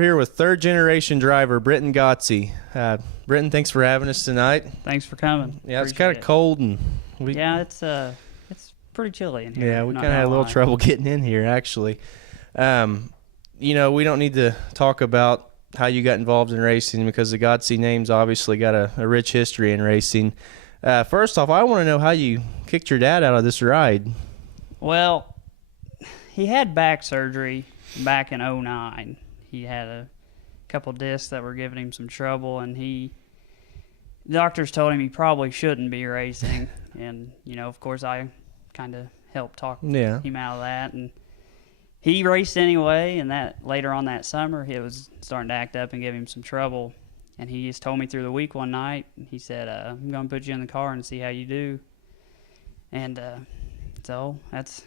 we're here with third-generation driver Britan Godsey. Britan, thanks for having us tonight. Thanks for coming. Yeah, it's kind of cold, and it's pretty chilly in here. Yeah, we kind of had a little trouble getting in here, actually. We don't need to talk about how you got involved in racing because the Godsey name's obviously got a rich history in racing. First off, I want to know how you kicked your dad out of this ride. Well, he had back surgery back in '09. He had a couple discs that were giving him some trouble, and the doctors told him he probably shouldn't be racing. And, of course, I kind of helped talk him out of that. And he raced anyway, and that later on that summer, he was starting to act up and give him some trouble. And he just told me through the week one night, he said, I'm going to put you in the car and see how you do. And so that's...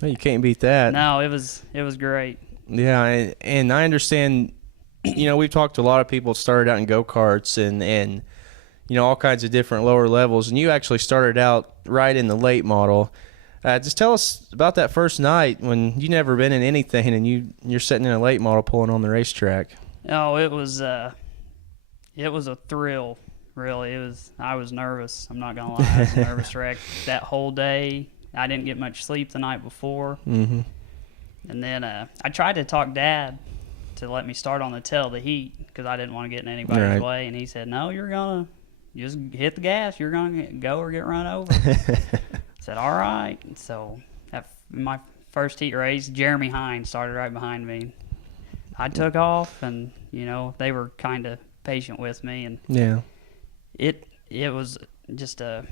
Well, you can't beat that. No, it was great. Yeah, and I understand, we've talked to a lot of people that started out in go-karts and all kinds of different lower levels, and you actually started out right in the late model. Just tell us about that first night when you never been in anything and you're sitting in a late model pulling on the racetrack. Oh, it was a thrill, really. I was nervous. I'm not gonna lie, I was a nervous wreck that whole day. I didn't get much sleep the night before, and then I tried to talk Dad to let me start on the tail of the heat because I didn't want to get in anybody's way, and he said, "No, you're gonna just hit the gas. You're gonna go or get run over." I said, all right. And so my first heat race, Jeremy Hines started right behind me. I took off, and they were kind of patient with me, and it was just a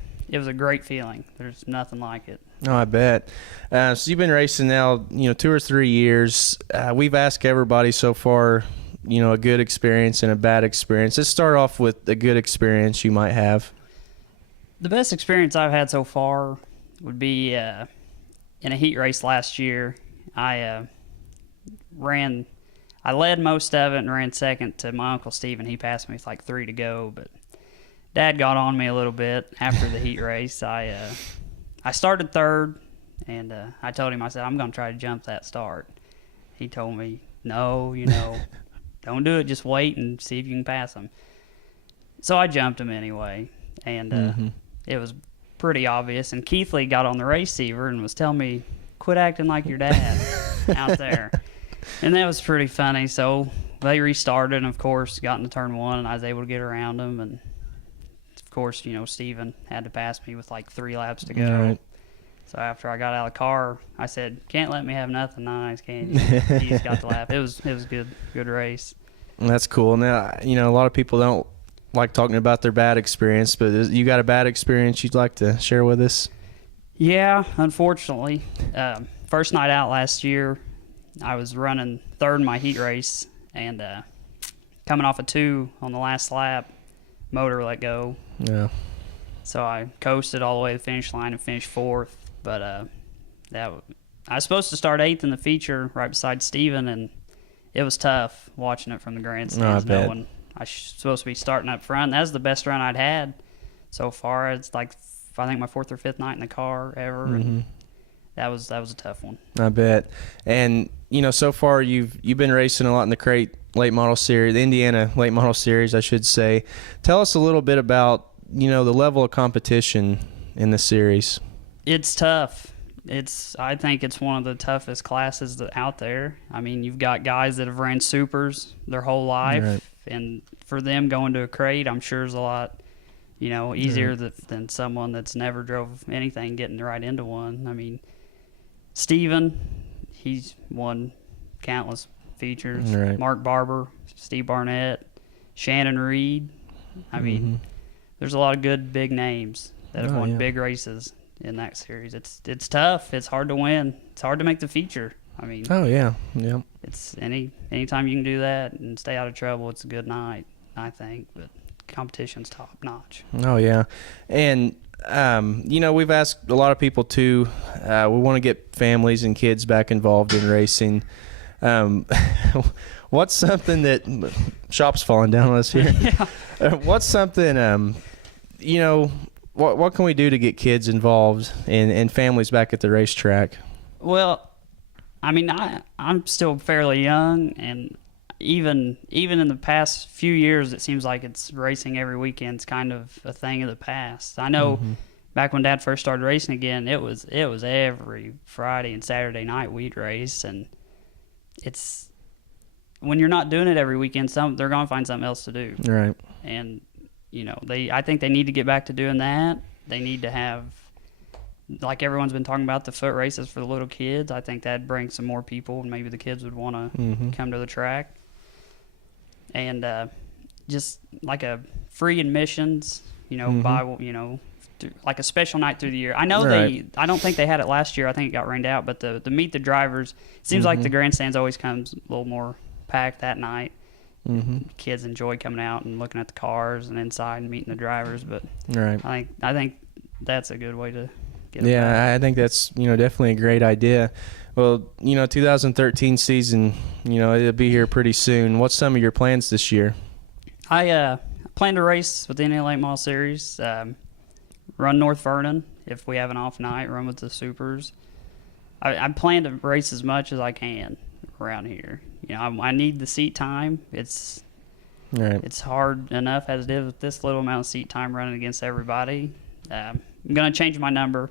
great feeling. There's nothing like it. Oh, I bet. So you've been racing now, 2 or 3 years. We've asked everybody so far, a good experience and a bad experience. Let's start off with a good experience you might have. The best experience I've had so far would be in a heat race last year. I led most of it and ran second to my Uncle Steven. He passed me with like 3 to go, but Dad got on me a little bit after the heat race. I started third, and I told him, I said, I'm going to try to jump that start. He told me, no, don't do it. Just wait and see if you can pass him. So I jumped him anyway, and it was pretty obvious. And Keithley got on the receiver and was telling me, quit acting like your dad out there. And that was pretty funny. So they restarted, and, of course, got into turn 1, and I was able to get around them. And, of course, Steven had to pass me with like 3 laps to go. Right. So after I got out of the car, I said, can't let me have nothing nice, can you? He just got the lap. It was good race. That's cool. Now, a lot of people don't like talking about their bad experience, but you got a bad experience you'd like to share with us? Yeah, unfortunately. First night out last year, I was running third in my heat race, and coming off a 2 on the last lap, motor let go. Yeah. So I coasted all the way to the finish line and finished 4th, but I was supposed to start 8th in the feature right beside Steven, and it was tough watching it from the grandstands, knowing I was supposed to be starting up front. That was the best run I'd had so far. It's like, I think, my 4th or 5th night in the car ever, and that was a tough one. I bet. And so far you've been racing a lot in the crate late model series, the Indiana late model series, I should say. Tell us a little bit about the level of competition in the series. It's tough. I think it's one of the toughest classes out there. I mean, you've got guys that have ran supers their whole life, right, and for them going to a crate, I'm sure is a lot, easier than someone that's never drove anything getting right into one. I mean, Steven, he's won countless features. Right. Mark Barber, Steve Barnett, Shannon Reed. I mean, there's a lot of good big names that have won big races in that series. It's tough. It's hard to win. It's hard to make the feature. I mean, it's anytime you can do that and stay out of trouble, it's a good night, I think. But competition's top notch. Oh yeah, and we've asked a lot of people too. We want to get families and kids back involved in racing. What's something that shop's falling down on us here? What's something what can we do to get kids involved and families back at the racetrack? Well, I mean, I'm still fairly young, and even in the past few years, it seems like it's racing every weekend's kind of a thing of the past. I know back when Dad first started racing again, it was every Friday and Saturday night we'd race, and it's when you're not doing it every weekend, they're gonna find something else to do. Right. And I think they need to get back to doing that. They need to have, like everyone's been talking about, the foot races for the little kids. I think that'd bring some more people, and maybe the kids would want to come to the track. And just like a free admissions, like a special night through the year. I know I don't think they had it last year. I think it got rained out. But the meet the drivers, it seems like the grandstands always comes a little more packed that night. Kids enjoy coming out and looking at the cars and inside and meeting the drivers. But I think that's a good way to get them back. I think that's definitely a great idea. Well, 2013 season, it'll be here pretty soon. What's some of your plans this year? I plan to race with the NA Latemodel Series, run North Vernon if we have an off night, run with the Supers. I plan to race as much as I can around here. I need the seat time. It's hard enough as it is with this little amount of seat time running against everybody. I'm going to change my number.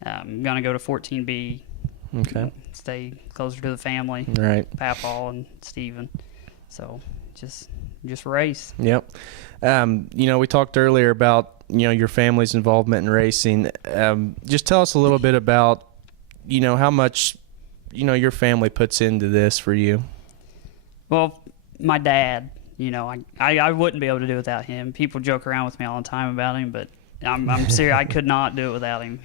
I'm going to go to 14B. Okay. Stay closer to the family. Right. Papaw and Steven. So just race. Yep. We talked earlier about, your family's involvement in racing. Just tell us a little bit about, how much, your family puts into this for you. Well, my dad, I wouldn't be able to do it without him. People joke around with me all the time about him, but I'm serious. I could not do it without him.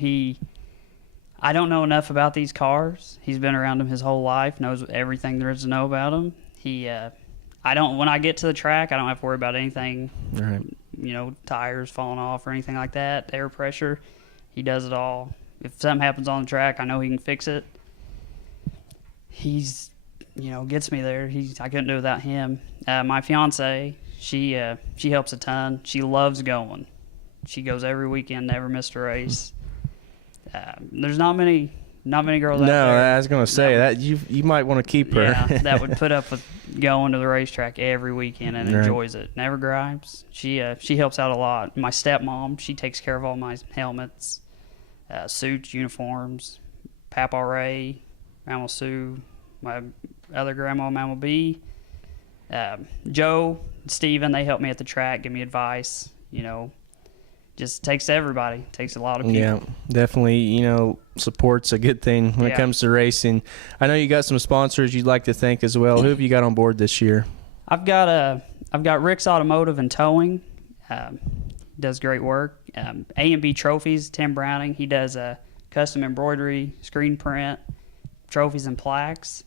I don't know enough about these cars. He's been around them his whole life, knows everything there is to know about them. When I get to the track, I don't have to worry about anything, tires falling off or anything like that, air pressure. He does it all. If something happens on the track, I know he can fix it. He's, gets me there. I couldn't do it without him. My fiance, she helps a ton. She loves going. She goes every weekend, never missed a race. There's not many girls out there. No, I was going to say that you might want to keep her. Yeah, that would put up with going to the racetrack every weekend and enjoys it. Never gripes. She helps out a lot. My stepmom, she takes care of all my helmets, suits, uniforms. Papa Ray, Mama Sue, my other grandma, Mama B, Joe, Steven, they help me at the track, give me advice. Just takes everybody. Takes a lot of people. Yeah, definitely, support's a good thing when it comes to racing. I know you got some sponsors you'd like to thank as well. Who have you got on board this year? I've got Rick's Automotive and Towing. Does great work. A&B Trophies, Tim Browning. He does custom embroidery, screen print, trophies and plaques.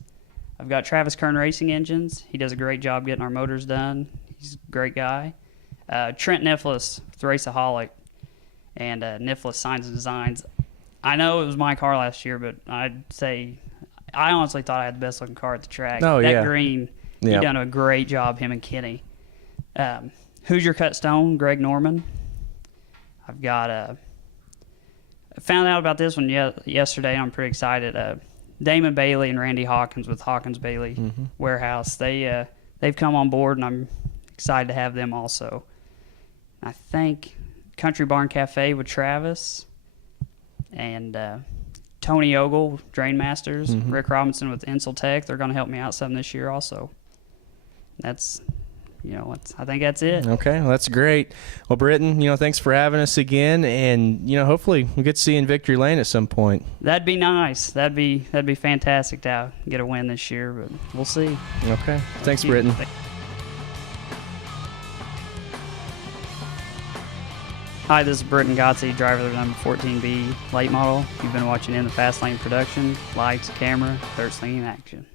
I've got Travis Kern Racing Engines. He does a great job getting our motors done. He's a great guy. Trent Nicholas with Raceaholic, and Nicholas Signs and Designs. I know it was my car last year, but I'd say I honestly thought I had the best looking car at the track. Oh, that yeah. green, he done a great job, him and Kenny. Hoosier Cut Stone, Greg Norman. I've got I found out about this one yesterday, and I'm pretty excited. Damon Bailey and Randy Hawkins with Hawkins Bailey Warehouse. They've come on board, and I'm excited to have them also. I think Country Barn Cafe with Travis and Tony Ogle, Drain Masters, Rick Robinson with Insel Tech. They're going to help me out some this year also. That's, I think that's it. Okay, well, that's great. Well, Britan, thanks for having us again, and hopefully we get to see you in Victory Lane at some point. That'd be nice. That'd be fantastic to get a win this year, but we'll see. Okay, thanks, Britan. Hi, this is Britan Godsey, driver of the number 14B Latemodel. You've been watching In the Fast Lane production. Lights, camera, third swinging action.